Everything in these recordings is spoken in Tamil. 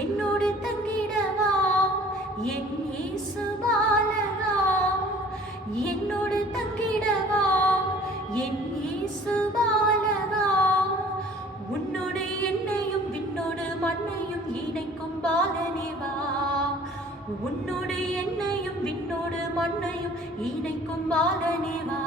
என்னோடு தங்கிடவா? என் இயேசு பாலகா? என்னோடு தங்கிடவா? என் இயேசு பாலகா? உன்னோடு என்னையும் விண்ணோடு மண்ணையும் இணைக்கும் பாலனேவா உன்னோடு என்னையும் விண்ணோடு மண்ணையும் இணைக்கும் பாலனேவா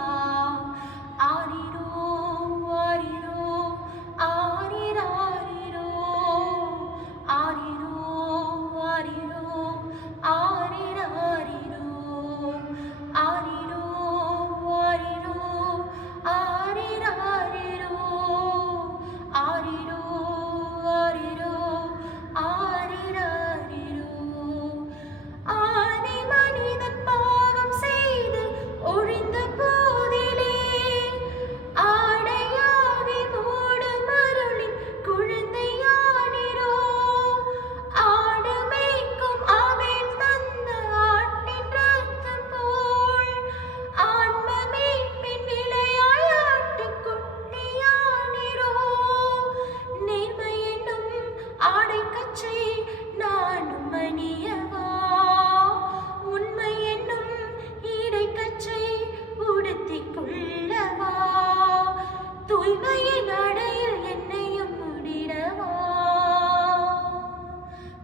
தூய்மையின் அடையில் என்னையும் முடிடவா?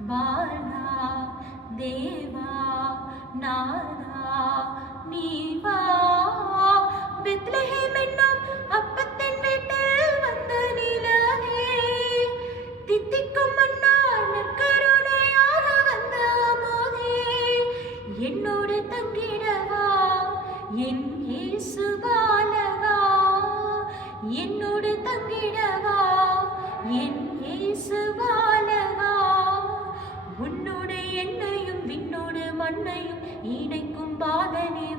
பாலா தேவா நாதா நீவா? பெத்லஹேம் என்னும் அப்பத்தின் வீட்டில் வந்த நிலவே தித்திக்கும் மன்னான கருணையாக வந்த அமுதே என்னோடு தங்கிடவா? என் இயேசு என்னோடு தங்கிடவா? என் இயேசு பாலகா உன்னோடு என்னையும் விண்ணோடு மண்ணையும் இணைக்கும் பாலனே